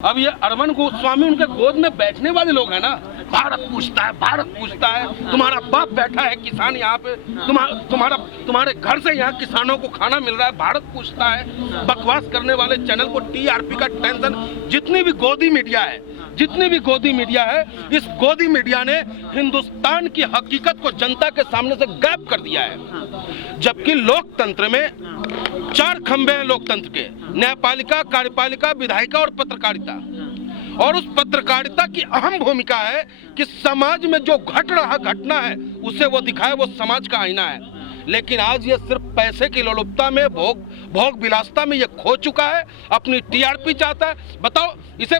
अब ये अरविंद गोस्वामी उनके गोद में बैठने वाले लोग हैं ना। भारत पूछता है, भारत पूछता है। तुम्हारा बाप बैठा है किसान यहाँ पे, तुम्हारे घर से यहाँ किसानों को खाना मिल रहा है। भारत पूछता है। बकवास करने वाले चैनल को टीआरपी का टेंशन। जितनी भी गोदी मीडिया है, इस गोदी मीडिया ने हिंदुस्तान की हकीकत को जनता के सामने से गायब कर दिया है। जबकि लोकतंत्र में 4 खंभे हैं लोकतंत्र के, न्यायपालिका, कार्यपालिका, विधायिका और पत्रकारिता। और उस पत्रकारिता की अहम भूमिका है कि समाज में जो घटना है उसे वो दिखाए, वो समाज का आईना है। लेकिन आज ये सिर्फ पैसे की लोलुपता में, भोग विलासता में ये खो चुका है। अपनी टीआरपी चाहता है। बताओ, इसे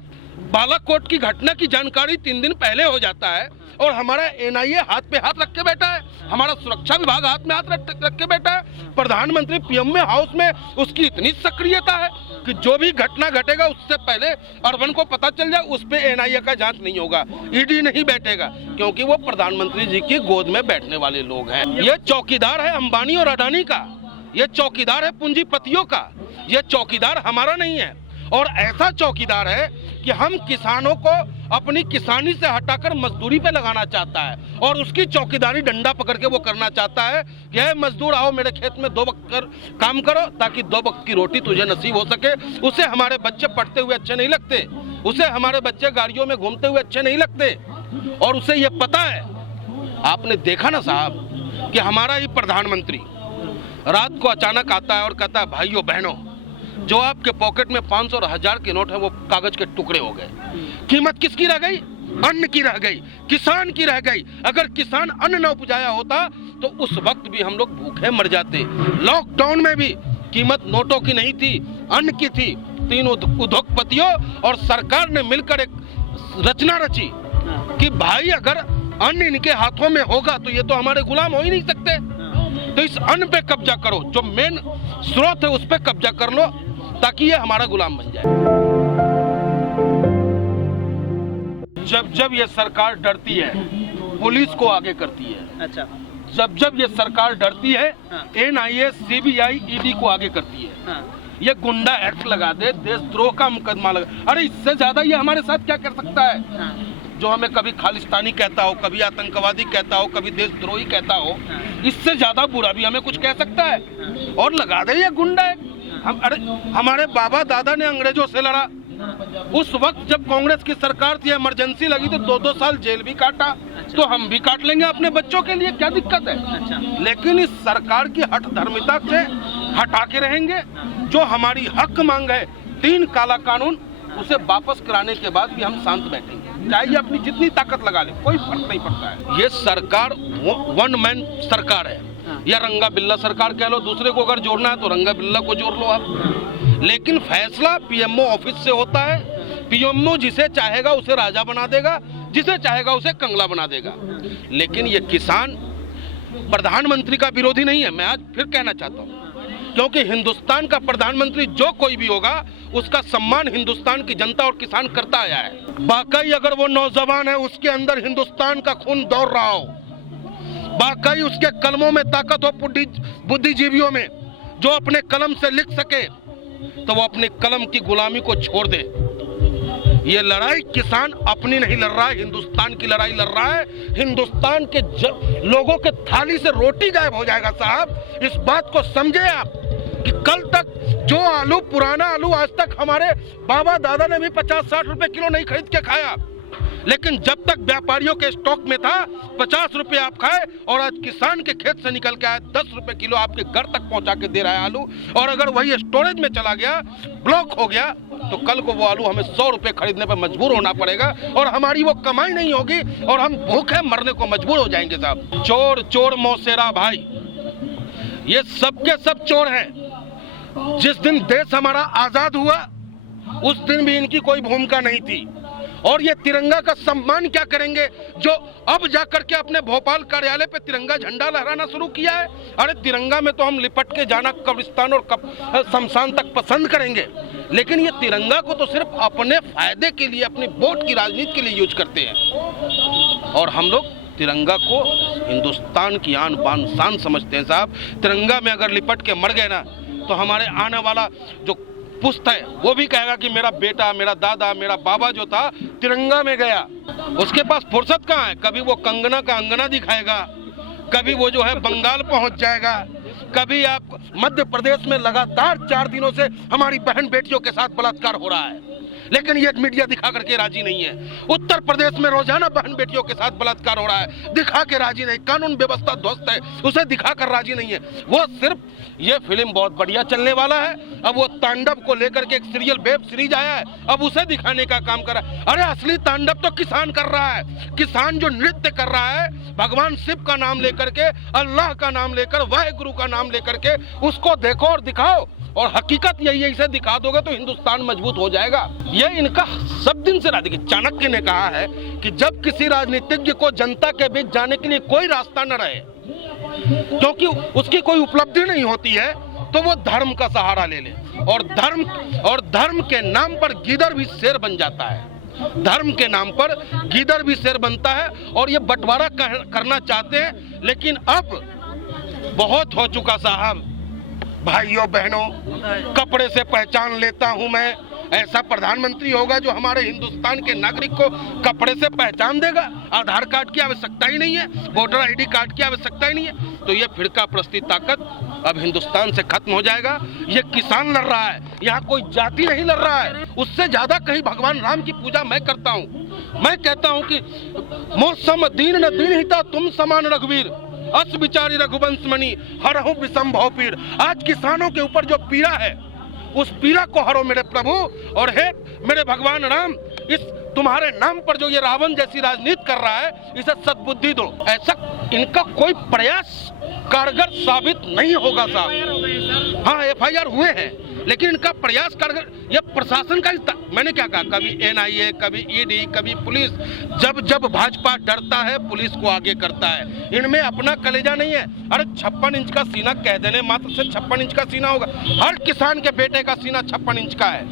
बालाकोट की घटना की जानकारी 3 दिन पहले हो जाता है और हमारा एनआईए हाथ पे हाथ रख के बैठा है, हमारा सुरक्षा विभाग हाथ में हाथ रख के बैठा है। प्रधानमंत्री पीएम हाउस में उसकी इतनी सक्रियता है कि जो भी घटना घटेगा उससे पहले अरविंद को पता चल जाए, उस पे एनआईए का जांच नहीं होगा, ईडी नहीं बैठेगा, क्योंकि वो प्रधानमंत्री जी की गोद में बैठने वाले लोग हैं। ये चौकीदार है अंबानी और अडानी का, ये चौकीदार है पूंजीपतियों का, ये चौकीदार हमारा नहीं है। और ऐसा चौकीदार है कि हम किसानों को अपनी किसानी से हटाकर मजदूरी पे लगाना चाहता है और उसकी चौकीदारी डंडा पकड़ के वो करना चाहता है कि है मजदूर, आओ मेरे खेत में 2 वक्त काम करो ताकि 2 वक्त की रोटी तुझे नसीब हो सके। उसे हमारे बच्चे पढ़ते हुए अच्छे नहीं लगते, उसे हमारे बच्चे गाड़ियों में घूमते हुए अच्छे नहीं लगते। और उसे ये पता है, आपने देखा ना साहब, कि हमारा ही प्रधानमंत्री रात को अचानक आता है और कहता है, भाइयों बहनों, जो आपके पॉकेट में 500 और 1000 के नोट है वो कागज के टुकड़े हो गए। कीमत किसकी रह गई? अन्न की रह गई, किसान की रह गई। अगर किसान अन्न न उपजाया होता तो उस वक्त भी हम लोग भूखे मर जाते। लॉकडाउन में भी कीमत नोटों की नहीं थी, अन्न की थी। 3 उद्योगपतियों और सरकार ने मिलकर एक रचना रची कि भाई अगर अन्न इनके हाथों में होगा तो ये तो हमारे गुलाम हो ही नहीं सकते। तो इस अन्न पे कब्जा करो, जो मेन स्रोत है उस पे कब्जा कर लो ताकि ये हमारा गुलाम बन जाए। जब ये सरकार डरती है, पुलिस को आगे करती है। अच्छा। जब ये सरकार डरती है, एनआईए, सीबीआई, ईडी को आगे करती है। हाँ। ये गुंडा एक्ट लगा दे, देशद्रोह का मुकदमा लगा। अरे इससे ज्यादा ये हमारे साथ क्या कर सकता है? हाँ। जो हमें कभी खालिस्तानी कहता हो, कभी आतंकवादी कहता हो, कभी देशद्रोही कहता हो, इससे ज्यादा बुरा भी हमें कुछ कह सकता है? और लगा दे ये गुंडा एक्ट। अरे हमारे बाबा दादा ने अंग्रेजों से लड़ा। उस वक्त जब कांग्रेस की सरकार थी, इमरजेंसी लगी तो 2-2 साल जेल भी काटा। अच्छा। तो हम भी काट लेंगे अपने बच्चों के लिए, क्या दिक्कत है? अच्छा। लेकिन इस सरकार की हठ धर्मिता से हटा के रहेंगे। जो हमारी हक मांग है 3 काला कानून, उसे वापस कराने के बाद भी हम शांत बैठेंगे, चाहे ये अपनी जितनी ताकत लगा ले, कोई फर्क नहीं पड़ता है। ये सरकार 1 मैन सरकार है, या रंगा बिल्ला सरकार कह लो। दूसरे को अगर जोड़ना है तो रंगा बिल्ला को जोड़ लो आप। लेकिन फैसला पीएमओ ऑफिस से होता है। पीएमओ जिसे चाहेगा उसे राजा बना देगा, जिसे चाहेगा उसे कंगला बना देगा। लेकिन ये किसान प्रधानमंत्री का विरोधी नहीं है, मैं आज फिर कहना चाहता हूँ, क्योंकि हिंदुस्तान का प्रधानमंत्री जो कोई भी होगा उसका सम्मान हिंदुस्तान की जनता और किसान करता आया है। वाकई अगर वो नौजवान है, उसके अंदर हिंदुस्तान का खून दौड़ रहा हो, वाकई उसके कलमों में ताकत हो, बुद्धिजीवियों में, जो अपने कलम से लिख सके, तो वो अपने कलम की गुलामी को छोड़ दे। ये लड़ाई किसान अपनी नहीं लड़ रहा है, हिंदुस्तान की लड़ाई लड़ रहा है। हिंदुस्तान के लोगों के थाली से रोटी गायब हो जाएगा साहब। इस बात को समझे आप कि कल तक जो आलू, पुराना आलू, आज तक हमारे बाबा दादा ने भी 50-60 रुपए किलो नहीं खरीद के खाया। लेकिन जब तक व्यापारियों के स्टॉक में था 50 रुपए आप खाए, और आज किसान के खेत से निकल के आए 10 रुपए किलो आपके घर तक पहुंचा के दे रहा है आलू। और अगर वही स्टोरेज में चला गया, ब्लॉक हो गया, तो कल को वो आलू हमें 100 रुपए खरीदने पर मजबूर होना पड़ेगा और हमारी वो कमाई नहीं होगी और हम भूखे मरने को मजबूर हो जाएंगे साहब। चोर चोर मौसेरा भाई, ये सबके सब चोर हैं। जिस दिन देश हमारा आजाद हुआ उस दिन भी इनकी कोई भूमिका नहीं थी। और ये तिरंगा का सम्मान क्या करेंगे जो अब जाकर के अपने भोपाल कार्यालय पे तिरंगा झंडा लहराना शुरू किया है? अरे तिरंगा में तो हम लिपट के जाना कब्रिस्तान और शमशान तक पसंद करेंगे, लेकिन ये तिरंगा को तो सिर्फ अपने फायदे के लिए, अपनी वोट की राजनीति के लिए यूज करते हैं। और हम लोग तिरंगा को हिंदुस्तान की आन बान शान समझते हैं साहब। तिरंगा में अगर लिपट के मर गए ना, तो हमारे आने वाला जो पुश्त है वो भी कहेगा कि मेरा बेटा, मेरा दादा, मेरा बाबा जो था तिरंगा में गया। उसके पास फुर्सत कहाँ है? कभी वो कंगना का अंगना दिखाएगा, कभी वो जो है बंगाल पहुंच जाएगा, कभी आप मध्य प्रदेश में लगातार 4 दिनों से हमारी बहन बेटियों के साथ बलात्कार हो रहा है, लेकिन ये मीडिया दिखा करके राजी नहीं है। उत्तर प्रदेश में रोजाना बहन बेटियों के साथ बलात्कार हो रहा है, दिखा के राजी नहीं। कानून व्यवस्था ध्वस्त है, उसे दिखा कर राजी नहीं है। वो सिर्फ ये फिल्म बहुत बढ़िया चलने वाला है, अब वो तांडव को लेकर के एक सीरियल वेब सीरीज आया है, अब उसे दिखाने का काम कर रहा है। अरे असली तांडव तो किसान कर रहा है। किसान जो नृत्य कर रहा है भगवान शिव का नाम लेकर के, अल्लाह का नाम लेकर, वाहेगुरु का नाम लेकर के, उसको देखो और दिखाओ। और हकीकत यही है, इसे दिखा दोगे तो हिंदुस्तान मजबूत हो जाएगा। ये इनका सब दिन से देखिए, चाणक्य ने कहा है कि जब किसी राजनीतिज्ञ को जनता के बीच जाने के लिए कोई रास्ता न रहे, क्योंकि उसकी कोई उपलब्धि नहीं होती है, तो वो धर्म का सहारा ले ले। और धर्म के नाम पर गीदड़ भी शेर बन जाता है। धर्म के नाम पर गीदड़ भी शेर बनता है। और ये बंटवारा करना चाहते हैं, लेकिन अब बहुत हो चुका साहब। भाइयों बहनों, कपड़े से पहचान लेता हूं मैं, ऐसा प्रधानमंत्री होगा जो हमारे हिंदुस्तान के नागरिक को कपड़े से पहचान देगा? आधार कार्ड की आवश्यकता ही नहीं है, वोटर आईडी कार्ड की आवश्यकता ही नहीं है। तो ये फिरका प्रस्ती ताकत अब हिंदुस्तान से खत्म हो जाएगा। ये किसान लड़ रहा है, यहाँ कोई जाति नहीं लड़ रहा है। उससे ज्यादा कहीं भगवान राम की पूजा मैं करता हूँ। मैं कहता हूँ कि मौसम दीन न दीन हिता तुम समान रघुवीर, अस विचारी रघुवंश मणि हरहु विषम भव पीड़। आज किसानों के ऊपर जो पीड़ा है, उस पीड़ा को हरो मेरे प्रभु। और हे मेरे भगवान राम, इस तुम्हारे नाम पर जो ये रावण जैसी राजनीति कर रहा है, इसे सद्बुद्धि दो। ऐसा इनका कोई प्रयास कारगर साबित नहीं होगा साहब। हाँ, FIR हुए हैं, लेकिन इनका प्रयास कारगर, ये प्रशासन का मैंने क्या कहा, कभी NIA, कभी ED, कभी पुलिस। जब भाजपा डरता है, पुलिस को आगे करता है। इनमें अपना कलेजा नहीं है। अरे 56 इंच का सीना कह देने मात्र से 56 इंच का सीना होगा। हर किसान के बेटे का सीना 56 इंच का है।